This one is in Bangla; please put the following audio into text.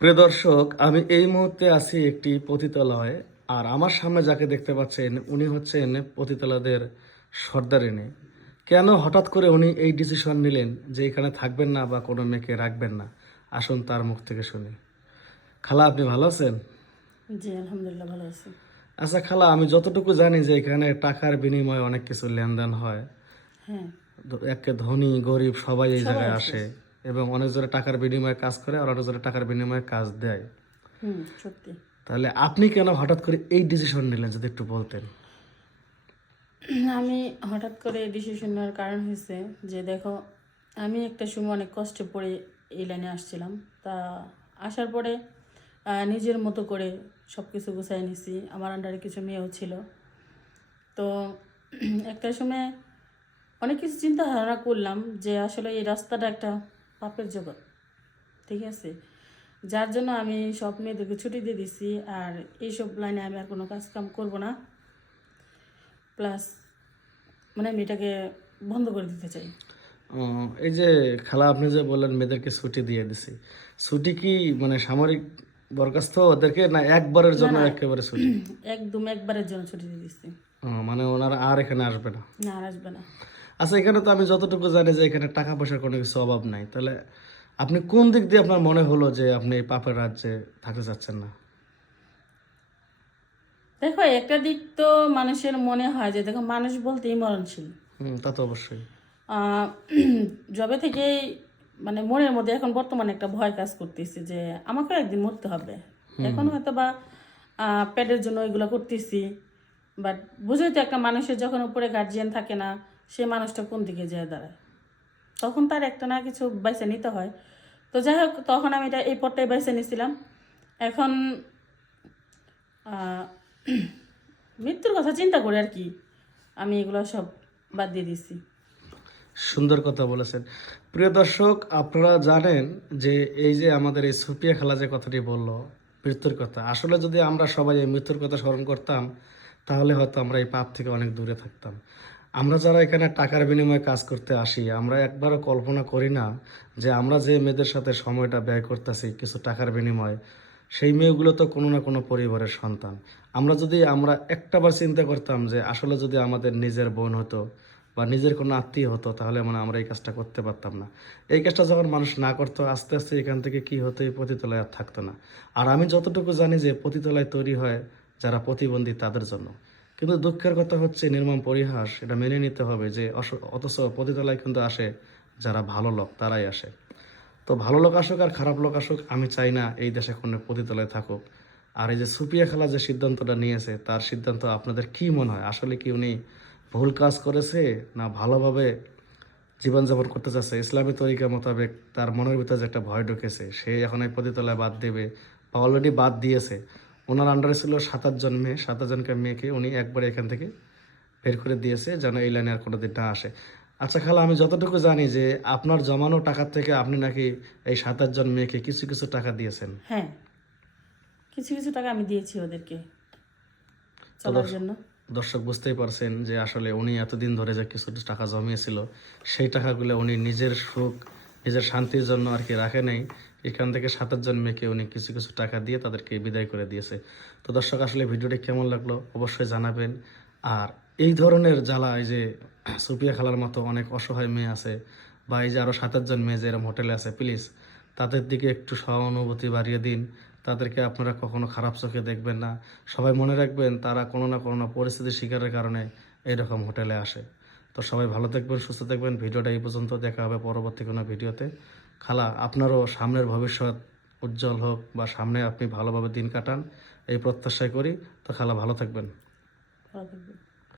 প্রিয় দর্শক, আমি এই মুহূর্তে আছি একটি পতিতালয়ে। আর আমার সামনে যাকে দেখতে পাচ্ছেন উনি হচ্ছেন পতিতালাদের সর্দারিনী। কেন হঠাৎ করে উনি এই ডিসিশন নিলেন যে এখানে থাকবেন না বা কোনো মেয়েকে রাখবেন না? আসুন তার মুখ থেকে শুনি। খালা, আপনি ভালো আছেন? জি, আলহামদুলিল্লাহ ভালো আছি। আচ্ছা খালা, আমি যতটুকু জানি যে এখানে টাকার বিনিময়ে অনেক কিছু লেনদেন হয়। হ্যাঁ, একে ধনী গরিব সবাই এই সবাই জায়গায় আছে। আসে এবং অনেক জনে টাকার বিনিময়ে কাজ করে আর অনেক জনে টাকার বিনিময়ে কাজ দেয়। সত্যি। তাহলে আপনি কেন হঠাৎ করে এই ডিসিশন নিলেন যদি একটু বলতেন? আমি হঠাৎ করে ডিসিশন নেওয়ার কারণ হয়েছে যে দেখো, আমি একটা সময় অনেক কষ্টে পড়ে এই লাইনে আসছিলাম। তা আসার পরে নিজের মতো করে সব কিছু গুছাই নিছি। আমার আন্ডারে কিছু মেয়েও ছিল। তো একটা সময় অনেক কিছু চিন্তা ধারণা করলাম যে আসলে এই রাস্তাটা একটা পাপের জগৎ। ঠিক আছে, যার জন্য আমি সব মেয়েদেরকে ছুটি দিয়ে দিছি। আর এইসব লাইনে আমি আর কোনো কাজ কাম করবো না। প্লাস মানে আমি এটাকে বন্ধ করে দিতে চাই। এই যে খালা, আপনি যে বললেন মেয়েদেরকে ছুটি দিয়ে দিছি, ছুটি কি মানে সামরিক বরখাস্ত ওদেরকে, না একবারের না জন্য না, একেবারে ছুটি? একদম একবারের জন্য ছুটি দিয়ে দিচ্ছি। মানে ওনারা আর এখানে আসবে না? না, আর আসবে না। আচ্ছা, এখানে তো আমি যতটুকু জানি যে এখানে টাকা পয়সার কোনো কিছু অভাব নাই। তাহলে আপনি কোন দিক দিয়ে আপনার মনে হলো যে আপনি এই পাপের রাজ্যে থাকতে চাচ্ছেন না? দেখো, একটা দিক তো মানুষের মনে হয় যে দেখো, মানুষ বলতেই মরণশীল। তা তো অবশ্যই। আহ, যবে থেকেই মানে মনের মধ্যে এখন বর্তমানে একটা ভয় কাজ করতেছে যে আমাকে একদিন মরতে হবে। এখন হয়তো বা পেটের জন্য এগুলো করতেছি, বাট বুঝোই তো একটা মানুষের যখন উপরে গার্জিয়ান থাকে না, সে মানুষটা কোন দিকে যায় দাঁড়ায়, তখন তার একটা না কিছু বাইসে নিতে হয়। তো যাই হোক, তখন আমি এটা এই পথটাই বাইসে নিয়েছিলাম। এখন আহ, মৃত্যুর কথা চিন্তা করে আর কি আমি এগুলো সব বাদ দিয়ে দিছি। সুন্দর কথা বলেছেন। প্রিয় দর্শক, আপনারা জানেন যে এই যে আমাদের এই সুপিয়া খালা যে কথাটি বলল মৃত্যুর কথা, আসলে যদি আমরা সবাই এই মৃত্যুর কথা স্মরণ করতাম তাহলে হয়তো আমরা এই পাপ থেকে অনেক দূরে থাকতাম। আমরা যারা এখানে টাকার বিনিময়ে কাজ করতে আসি, আমরা একবারও কল্পনা করি না যে আমরা যে মেয়েদের সাথে সময়টা ব্যয় করতেছি কিছু টাকার বিনিময়ে, সেই মেয়েগুলো তো কোনো না কোনো পরিবারের সন্তান। আমরা একটাবার চিন্তা করতাম যে আসলে যদি আমাদের নিজের বোন হতো বা নিজের কোনো আত্মীয় হতো তাহলে মানে আমরা এই কাজটা করতে পারতাম না। এই কাজটা যখন মানুষ না করতো, আস্তে আস্তে এখান থেকে কি হতো, এই পতিতলায় আর থাকতো না। আর আমি যতটুকু জানি যে পতিতলায় তৈরি হয় যারা প্রতিবন্ধী তাদের জন্য। কিন্তু দুঃখের কথা হচ্ছে, নির্মম পরিহাস, এটা মেনে নিতে হবে যে অথচ পতিতলায় কিন্তু আসে যারা ভালো লোক, তারাই আসে। তো ভালো লোক আসুক আর খারাপ লোক আসুক, আমি চাই না এই দেশে কোনো পতিতলায় থাকুক। আর এই যে সুপিয়া খালা যে সিদ্ধান্তটা নিয়েছে, তার সিদ্ধান্ত আপনাদের কি মনে হয়? আসলে কি উনি ভুল কাজ করেছে, না ভালোভাবে জীবনযাপন করতে চাচ্ছে? ইসলামী তরিকা মোতাবেক তার মনের ভিতরে যে একটা ভয় ঢুকেছে, সে এখন এই পতিতলায় বাদ দেবে বা অলরেডি বাদ দিয়েছে। ওনার আন্ডারে ছিল 7-8 জন মেয়ে, 7-8 জনকে মেয়েকে উনি একবারে এখান থেকে বের করে দিয়েছে যেন এই লাইনে আর কোনোদিন না আসে। আচ্ছা খালা, আমি যতটুকু জানি যে আপনার জমানো টাকার থেকে আপনি নাকি এই 7-8 জন মেয়েকে কিছু কিছু টাকা দিয়েছেন। হ্যাঁ, কিছু কিছু টাকা আমি দিয়েছি ওদেরকে তো চলার জন্য। দর্শক বুঝতেই পারছেন যে আসলে উনি এতদিন ধরে যে কিছু টাকা জমিয়েছিল, সেই টাকাগুলো উনি নিজের সুখ, নিজের শান্তির জন্য আর কি রাখে নাই। এখান থেকে 7-8 জন মেয়েকে উনি কিছু কিছু টাকা দিয়ে তাদেরকে বিদায় করে দিয়েছে। তো দর্শক, আসলে ভিডিওটি কেমন লাগলো অবশ্যই জানাবেন। আর এই ধরনের জ্বালা, এই যে সুপিয়া খালার মতো অনেক অসহায় মেয়ে আছে, বা এই যে আরও 7-8 জন মেয়ে যে এরকম হোটেলে আছে, প্লিজ তাদের দিকে একটু সহানুভূতি বাড়িয়ে দিন। তাদেরকে আপনারা কখনো খারাপ চোখে দেখবেন না। সবাই মনে রাখবেন, তারা কোনো না কোনো পরিস্থিতির শিকারের কারণে এইরকম হোটেলে আসে। তো সবাই ভালো থাকবেন, সুস্থ থাকবেন। ভিডিওটা এই পর্যন্ত, দেখা হবে পরবর্তী কোনো ভিডিওতে। খালা, আপনারও সামনের ভবিষ্যৎ উজ্জ্বল হোক বা সামনে আপনি ভালোভাবে দিন কাটান, এই প্রত্যাশাই করি। তো খালা, ভালো থাকবেন। ভালো থাকবে।